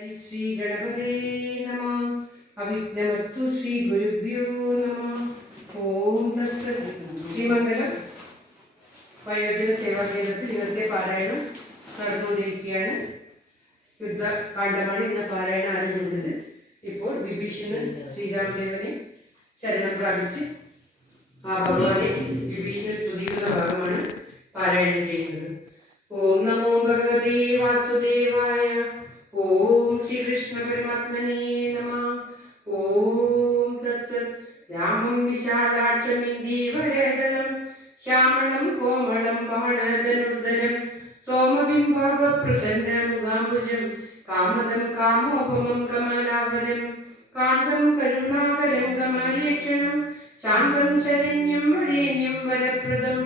श्री गणपते नमः। अविघ्नमस्तु श्री गुरुभ्यो नमः। ओम तत्सत्। ശ്രീമംഗലം വയോജന സേവാ കേന്ദ്രത്തിൽ ഇന്നത്തെ പാരായണം നടന്നുകൊണ്ടിരിക്കുകയാണ്. യുദ്ധകാണ്ഡമാണ് ഇന്ന് പാരായണം ആരംഭിച്ചത്. ഇപ്പോൾ വിഭീഷണൻ ശ്രീരാമദേവനെ ശരണം പ്രാപിച്ച് ആ ഭഗവാനെ വിഭീഷണൻ സ്തുതിക്കുന്ന ഭാഗമാണ് പാരായണം ചെയ്യുന്നത്. ഓം നമോ ഭഗവതേ വാസുദേവായ. ഓം ശ്രീകൃഷ്ണ പരമാത്മനേ നമഃ. ഓം തത്സത്. രാമം വിശാലാക്ഷമിന്ദീവരേതനം ശ്യാമളം കോമളം ബാണധനുർധരം സോമബിംബാവപ്രസന്നമുഖാംബുജം കാമദം കാമോപമം കമലാവരം കാന്തം കരുണാകരം കമലേക്ഷണം ശാന്തം ശരണ്യം വരേണ്യം വരപ്രദം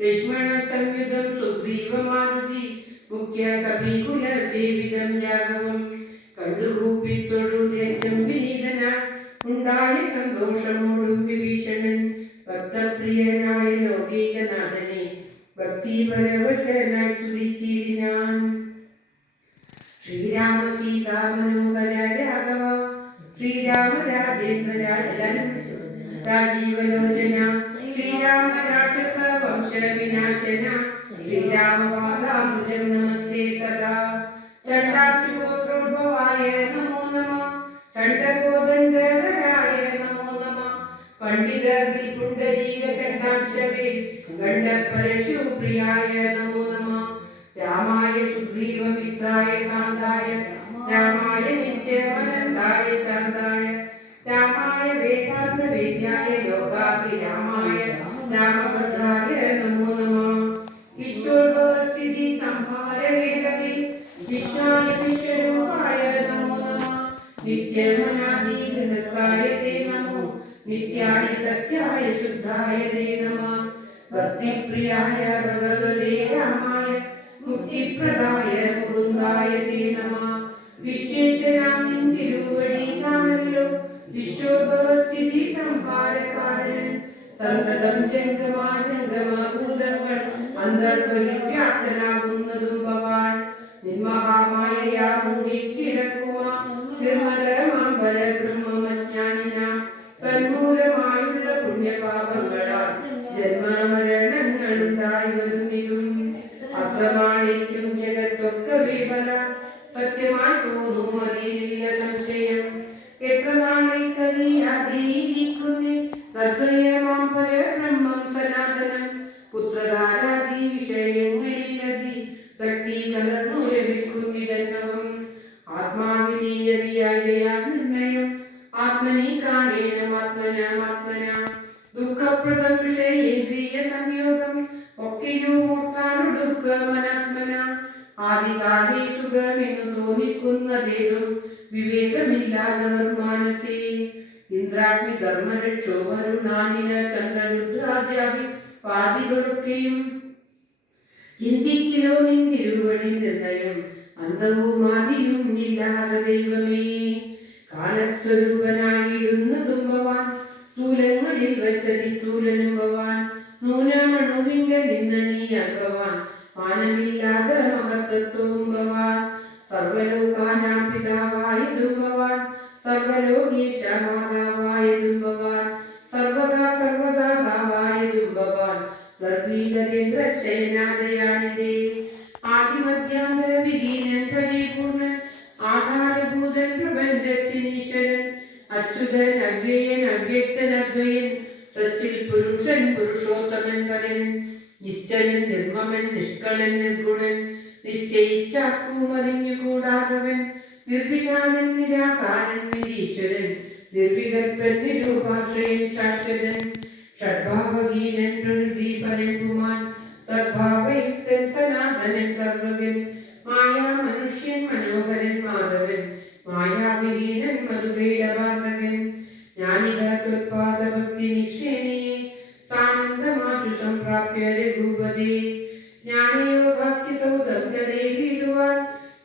ലക്ഷ്മണ സംയുതം സുഗ്രീവമാരുതി മുഖ്യ കപികുല സേവിതം രാഘവം കണ്ടുകൂപ്പിത്തൊഴുതേറ്റം വിനീതന ഉണ്ടായ സന്തോഷമോടും വിഭീഷണൻ ഭക്തപ്രിയനായ ലോകീകനാഥനെ ഭക്തിപരവശനായി സ്തുതിച്ചിരിനാൻ. ശ്രീരാമ സീതാ മനോഹര രാഘവ ശ്രീരാമ രാജേന്ദ്ര രാജീവലോചന ശ്രീരാമ രാക്ഷസ വംശ വിനാശന ശ്രീരാമ പാദാംബുജം നമസ്തേ സദാ. ചണ്ഡാക്ഷുഗോത്രോദ്ഭവായ നമോ നമഃ. ചണ്ഡകോദണ്ഡധരായ നമോ നമഃ. പണ്ഡിത പുണ്ഡരീക ചണ്ഡാക്ഷവേ ഗണ്ഡപരശുപ്രിയായ നമോ നമഃ. രാമായ സുഗ്രീവമിത്രായ കാന്തായ രാമായ നിത്യമനന്തായ ശാന്തായ രാമായ വേദാന്ത വേദ്യായ ലോകാഭിരാമായ രാമഭദ്രായ നമോ നമഃ. വിശ്വോദ്ഭവസ്ഥിതി സംഹാരഹേതവേ വിഷ്ണായ വിശ്വരൂപായ നമോ നമഃ. നിത്യമനാദി ഗൃഹസ്ഥായ തേ നമോ നിത്യായ സത്യായ ശുദ്ധായ തേ നമഃ. ഭക്തിപ്രിയായ ഭഗവതേ രാമായ മുക്തിപ്രദായ മുകുന്ദായ തേ നമഃ. വിശ്വേശ്വരാം നിൻ തിരുവടി താണല്ലോ വിശ്വോദ്ഭവസ്ഥിതി സംഹാരകാരണൻ സന്തതം ജംഗമാഭൂതങ്ങൾ അന്തർവ്യാപ്തനാകുന്നതും ഭവാൻ. നിന്മഹാമായയാ മൂടിക്കിടക്കുവാ നിർമ്മലമാം പരബ്രഹ്മജ്ഞാനിനാം തന്മൂലമായുള്ള പുണ്യപാപങ്ങളാൽ ജന്മമരണങ്ങളുണ്ടായി വരുന്നിതും അത്രമാണേക്കും ജഗത്തൊക്കെ വിഫല സത്യമായി തോന്നും അതിലില്ല സംശയം. എത്ര നാളേക്കറിയാതിരിക്കുന്നേ തദ്വയമാം പരബ്രഹ്മം സനാതനം പുത്രധാരാദി വിഷയങ്ങളിലതി ശക്തി കലർന്നു ലഭിക്കുന്നിതന്നവം. ആത്മാവിനീയറിയാകയാ നിർണയം ആത്മനി കാണേണം ആത്മനാത്മന. ദുഃഖപ്രദം വിഷയേന്ദ്രിയ സംയോഗം ഒക്കെയോ ഓർത്താനു ദുഃഖമനാത്മന. ആദികാലേ സുഖമെന്നു തോന്നിക്കുന്നതേതും വിവേകമില്ലാതവർ മാനസേ. ഇന്ദ്രാഗ്നി ധർമ്മരക്ഷോ വരുണാനില ചന്ദ്രരുദ്രാജാതി പാതികളൊക്കെയും ചിന്തിക്കിലോ നിന്നിരുവടി നിർണയം അന്തവും ആദിയും ഇല്ലാതെ ദൈവമേ. കാലസ്വരൂപനായിരുന്നതും ഭവാൻ സ്ഥൂലങ്ങളിൽ വച്ചതി സ്ഥൂലനും ഭവാൻ. നൂനമണുവിങ്കൽ നിന്നണിയാൻ ഭവാൻ മാനമില്ലാതെ മഹത്വവും ഭവാൻ. സർവലോകാനാം പിതാവായതും ഭവാൻ സർവലോകീശ മാതാവായതും ഭവാൻ സർവദാ സർവദാ ഭാവായതും ഭവാൻ ഗർഭീകരേന്ദ്ര ശയനാദയാനിതേ. ആദിമധ്യാന്ത വിഹീനൻ പരിപൂർണൻ ആധാരഭൂതൻ പ്രപഞ്ചത്തിനീശ്വരൻ അച്യുതൻ അവ്യയൻ അവ്യക്തൻ അദ്വയൻ സച്ചിൽ പുരുഷൻ പുരുഷോത്തമൻ വരൻ നിശ്ചലൻ നിർമ്മമൻ നിഷ്കളൻ നിർഗുണൻ നിശ്ചയിച്ചാക്കുമറിഞ്ഞുകൂടാതവൻ നിർവികാരൻ നിരാകാരൻ നിരീശ്വരൻ നിർവികൽപ്പൻ നിരൂപാശ്രയൻ ശാശ്വതൻ ഷഡ്ഭാവഹീനൻ പ്രകൃതിപരൻ പുമാൻ സദ്ഭാവയുക്തൻ സനാതനൻ സർവകൻ മായാ മനുഷ്യൻ മനോഹരൻ മാധവൻ മായാവിഹീനൻ മധുവേദവാർത്തകൻ ജ്ഞാനികാത്പാദഭക്തി നിശ്ചയനേ സാനന്ദമാശു സംപ്രാപ്യ രഘുപതേ. ജ്ഞാനയോഗാഖ്യ സൗദം കരേലിടുവാൻ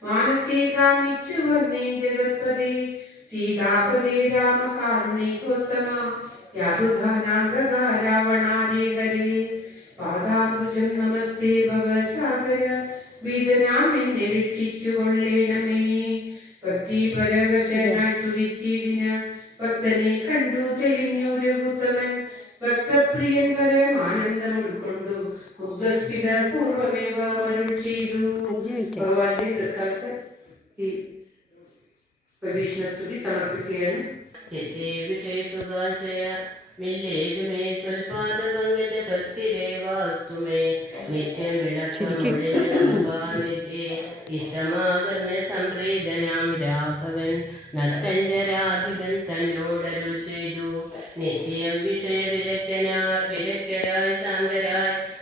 മാനസേ കാമിച്ചു വന്നേ ജഗത്പദേ. സീതാപദേ രാമകാരുണികോത്തമ യാതുധാനാന്തക രാവണാദേ ഹരേ. പാദാംബുജം നമസ്തേ ഭവസാഗര വീതനാമെന്നെ രക്ഷിച്ചു കൊള്ളേണമേ. ഭക്തി ഭക്തിപരവശനായി സ്തുതിച്ചിടിന ഭക്തനെ കണ്ടു തെളിഞ്ഞു രഘുത്തമൻ. ഭക്തപ്രിയൻ പരമാനന്ദം ഉൾക്കൊണ്ടു മുഗ്ധസ്ഥിത പൂർവമേവ അരുൾ ചെയ്തു. ഭഗവാന്റെ തൃക്കാലത്ത് ഈ ഭീഷ്മസ്തുതി സമർപ്പിക്കുകയാണ്. ചിത്തേ വിഷയസുഖാശയ മില്ലേതുമേ ത്വൽപാദപങ്കജ ഭക്തിരേവാസ്തുമേ നിത്യം വിളക്കമുഴേ ഇഷ്ടമാകർണ സംപ്രീതനാം രാഘവൻ നത്തഞ്ചരാധിപൻ തന്നോടരുൾ ചെയ്തു. നിത്യം വിഷയവിരക്തനാം